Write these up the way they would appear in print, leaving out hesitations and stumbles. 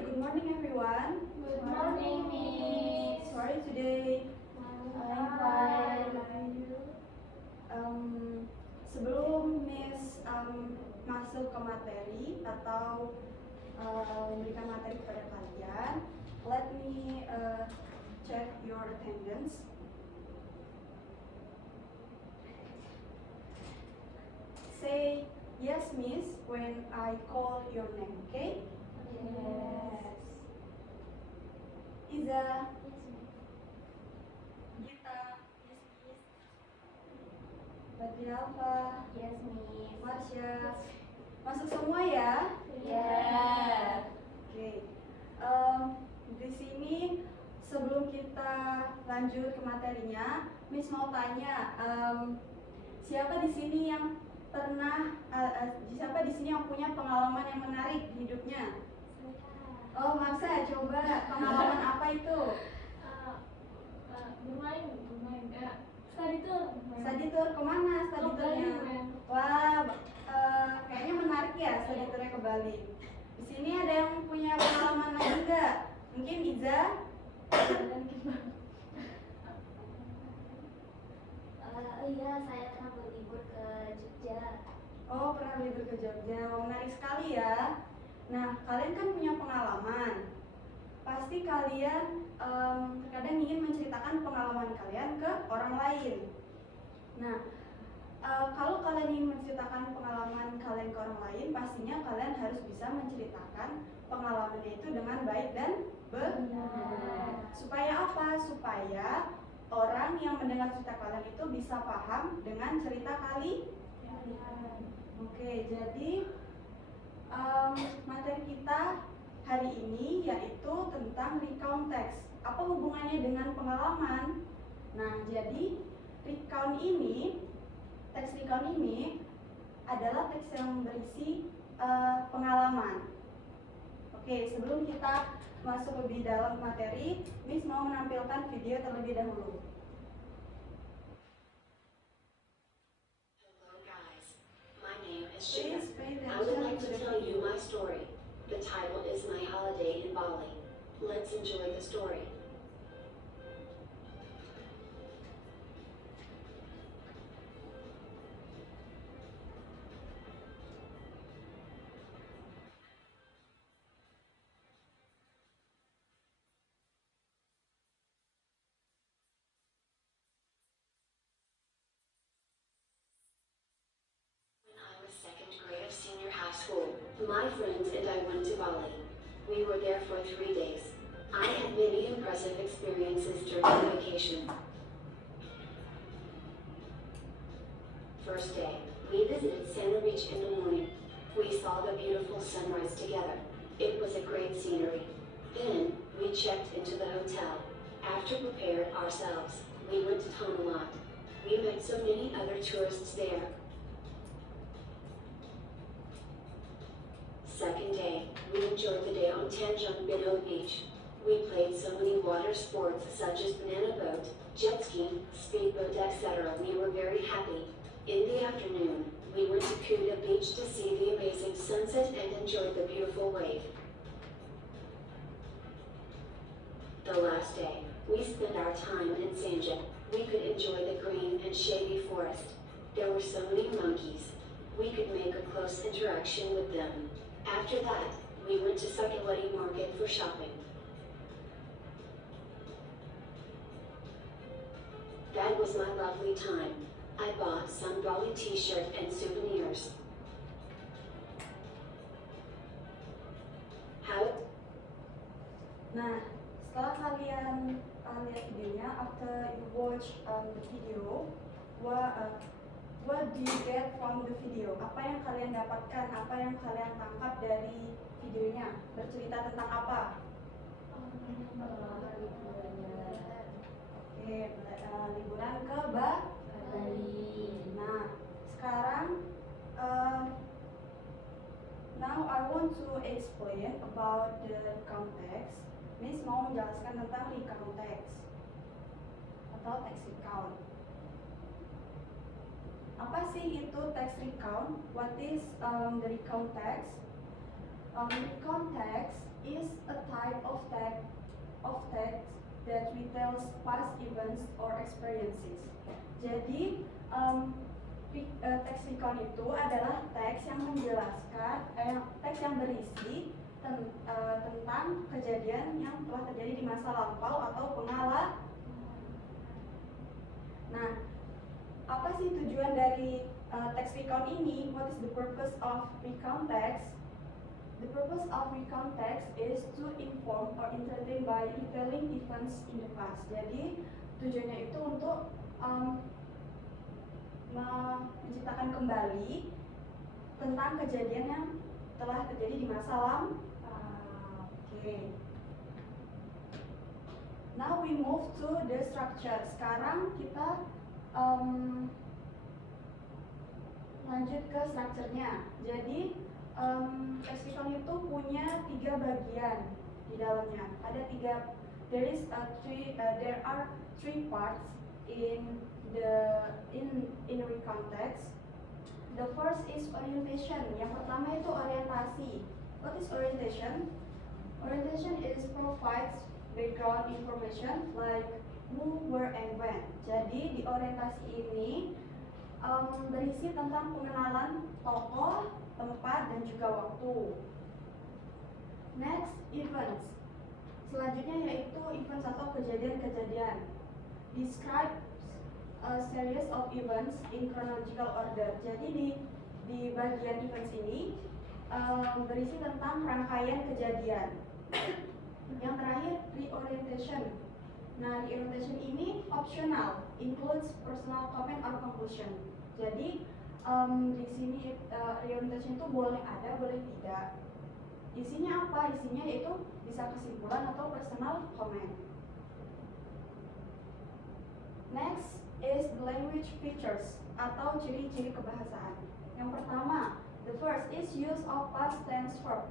good morning everyone. Good morning, Miss. Sorry today. I'm fine. Sebelum Miss masuk ke materi atau memberikan materi kepada kalian, let me check your attendance. Say yes, Miss, when I call your name, okay? Yes. Iza, Gita, Badrialfa, Yes, Miss. Marsha, masuk semua ya? Yeah. Oke. Di sini sebelum kita lanjut ke materinya, Miss mau tanya, siapa di sini yang siapa di sini yang punya pengalaman yang menarik di hidupnya? Oh, Marsha, coba pengalaman apa itu? Bermain. Study tour. Study tour kemana? Study tournya? Wah, kayaknya menarik ya study tournya ke Bali. Di sini ada yang punya pengalaman lagi nggak? Mungkin Iza? Iya, saya pernah berlibur ke Jogja. Oh, pernah libur ke Jogja. Wah, menarik sekali ya. Nah, kalian kan punya pengalaman. Pasti kalian terkadang ingin menceritakan pengalaman kalian ke orang lain. Nah, kalau kalian ingin menceritakan pengalaman kalian ke orang lain, pastinya kalian harus bisa menceritakan pengalamannya itu dengan baik dan benar. Supaya apa? Supaya orang yang mendengar cerita kalian itu bisa paham dengan cerita kalian. Oke, jadi materi kita hari ini yaitu tentang recount text. Apa hubungannya dengan pengalaman? Nah, jadi teks recount ini adalah teks yang berisi pengalaman. Oke, sebelum kita masuk lebih dalam materi, Miss mau menampilkan video terlebih dahulu. Hello guys, my name is Please Shika. pay I would attention like to to the tell you video. my story. The title is My Holiday in Bali. Let's enjoy the story. When I was second grade of senior high school, my friends and I went to Bali. We were there for 3 days. I had many impressive experiences during the vacation. First day, we visited Santa Beach in the morning. We saw the beautiful sunrise together. It was a great scenery. Then, we checked into the hotel. After prepared ourselves, we went to Tomalot. We met so many other tourists there. Second day, we enjoyed the day on Tanjung Binho Beach. We played so many water sports such as banana boat, jet ski, speedboat, etc. We were very happy. In the afternoon, we went to Kuta Beach to see the amazing sunset and enjoy the beautiful wave. The last day, we spent our time in Sanja. We could enjoy the green and shady forest. There were so many monkeys. We could make a close interaction with them. After that, we went to Sakawati Market for shopping. That was my lovely time. I bought some Bali t-shirt and souvenirs. How? Nah, setelah kalian lihat videonya, after you watch the video, what do you get from the video? Apa yang kalian dapatkan? Apa yang kalian tangkap dari videonya? Bercerita tentang apa? Oke, liburan ke Bali. Nah, sekarang now I want to explain about the recount text. Miss mau menjelaskan tentang recount text atau text recount. Apa sih itu text recount? What is the recount text? Recount text is a type of text that retells past events or experiences. Jadi teks recount itu adalah teks yang menjelaskan teks yang berisi tentang kejadian yang telah terjadi di masa lampau atau pengalaman. Nah, apa sih tujuan dari text recount ini? What is the purpose of recount text? The purpose of recount text is to inform or entertain by retelling events in the past. Jadi tujuannya itu untuk menceritakan kembali tentang kejadian yang telah terjadi di masa lampau. Okay. Now we move to the structure. Sekarang kita lanjut ke strukturnya. Jadi text recount itu punya 3 bagian di dalamnya. Ada 3. There are 3 parts in recount text. The first is orientation. Yang pertama itu orientasi. What is orientation? Orientation is provides background information like who, where, and when. Jadi di orientasi ini berisi tentang pengenalan tokoh, tempat, dan juga waktu. Next, events. Selanjutnya yaitu events atau kejadian-kejadian. Describes a series of events in chronological order. Jadi di bagian events ini berisi tentang rangkaian kejadian. Yang terakhir, reorientation. Nah, reorientation ini optional, includes personal comment or conclusion. Jadi di sini reorientation itu boleh ada, boleh tidak. Isinya apa? Isinya yaitu bisa kesimpulan atau personal comment. Next is the language features atau ciri-ciri kebahasaan. Yang pertama, the first is use of past tense verb,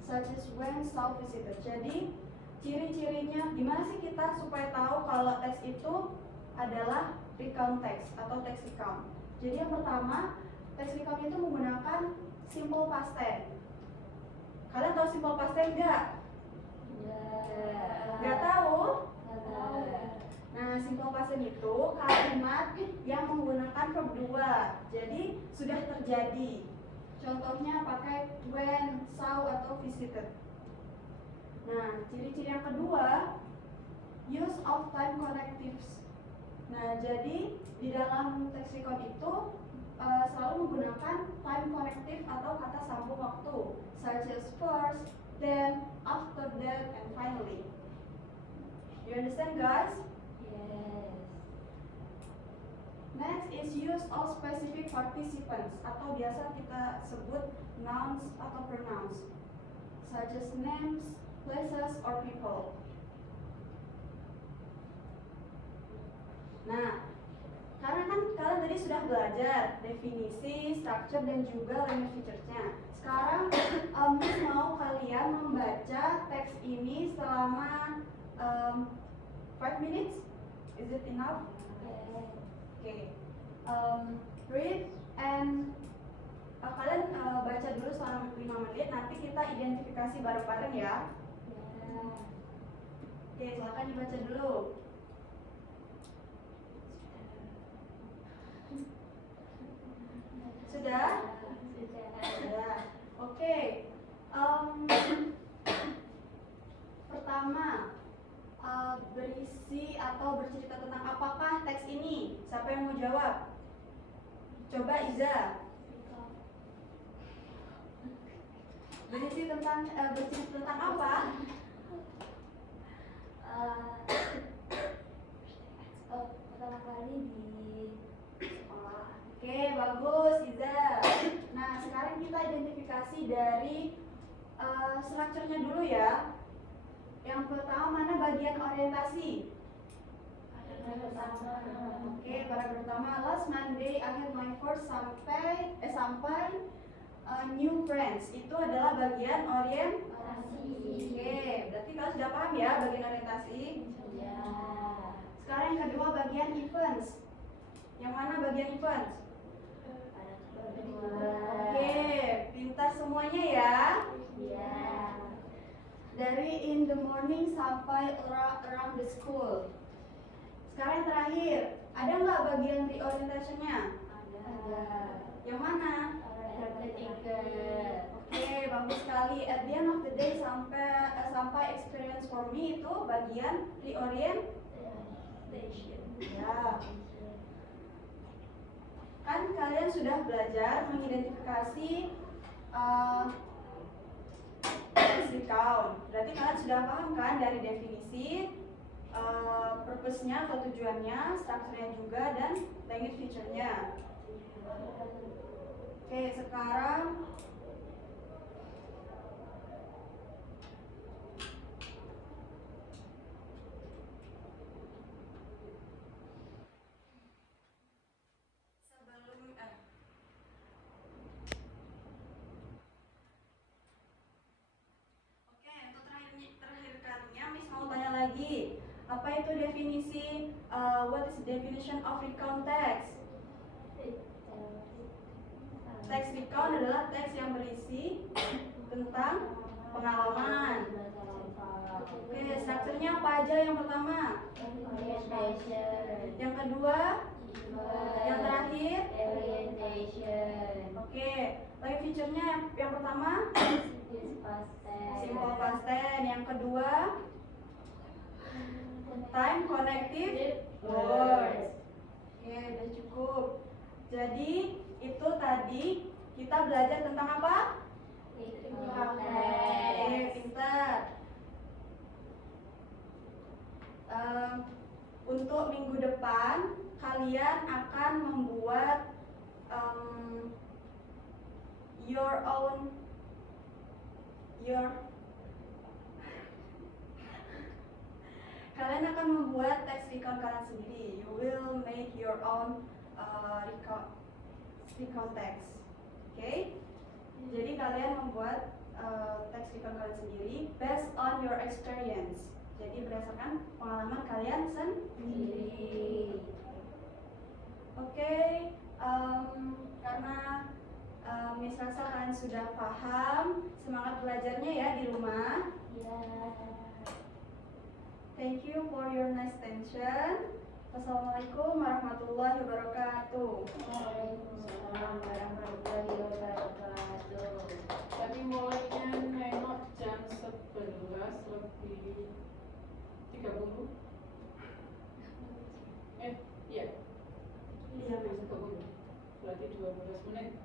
such as when, saw, visited. Jadi ciri-cirinya gimana sih kita supaya tahu kalau teks itu adalah recount text atau text recount? Jadi yang pertama, text recount itu menggunakan simple past tense. Kalian tahu simple past tense nggak? Nggak tahu? Nah, simple past tense itu kalimat yang menggunakan verb 2. Jadi sudah terjadi. Contohnya pakai when, saw, atau visited. Nah, ciri-ciri yang kedua, use of time connectives. Nah, jadi di dalam text recount itu selalu menggunakan time connective atau kata sambung waktu, such as first, then, after that, and finally. You understand, guys? Yes. Next is use of specific participants atau biasa kita sebut nouns atau pronouns, such as names, places, or people. Nah, karena kan kalian tadi sudah belajar definisi, structure, dan juga language features-nya. Sekarang Miss mau kalian membaca teks ini selama 5 minutes. Is it enough? Okay. Read and kalian baca dulu selama 5 menit. Nanti kita identifikasi bareng-bareng ya. Oke, silakan dibaca dulu. Sudah? Sudah. Oke. Pertama, berisi atau bercerita tentang apakah teks ini? Siapa yang mau jawab? Coba Iza. Bercerita tentang apa? Pertama kali di sekolah. Oke, bagus Iza. Nah, sekarang kita identifikasi dari strukturnya dulu ya. Yang pertama, mana bagian orientasi? Oke, paragraf pertama, last Monday I had my first sampai new friends. Itu adalah bagian orientasi. Oke, berarti kalian sudah paham ya bagian orientasi? Ya. Sekarang yang kedua bagian events. Yang mana bagian events? Oke, pintar semuanya ya. Ya. dari in the morning sampai around the school. Sekarang yang terakhir, ada nggak bagian reorientation-nya? Ada. Yang mana? Yang ketiga. Oke, bagus sekali. At the end of the day sampai experience for me itu bagian reorientation. Ya. Kan kalian sudah belajar mengidentifikasi text recount. Berarti kalian sudah paham kan dari definisi, purpose-nya atau tujuannya, strukturnya juga, dan language feature-nya. Oke, sekarang terakhir kalinya Miss mau tanya lagi, apa itu definisi, what is the definition of recount text? Text recount adalah teks yang berisi tentang pengalaman. Oke, strukturnya apa aja yang pertama? Yang kedua? Yang terakhir? Oke, lagi feature-nya yang pertama? Simple past tense. Yang kedua? Time connective words. Oke, udah cukup. Jadi itu tadi kita belajar tentang apa? Pintar. Untuk minggu depan kalian akan membuat kalian akan membuat text recount kalian sendiri. You will make your own recount text. Oke? Jadi kalian membuat text recount kalian sendiri based on your experience. Jadi berdasarkan pengalaman kalian sendiri. Oke, karena Miss rasa kalian sudah paham, semangat belajarnya ya di rumah. Thank you for your nice attention. Wassalamualaikum warahmatullahi wabarakatuh. Waalaikumsalam warahmatullahi wabarakatuh. Tadi mulainya nengok jam 11:30. Iya. Iya, Mas. 30. Berarti 12 menit.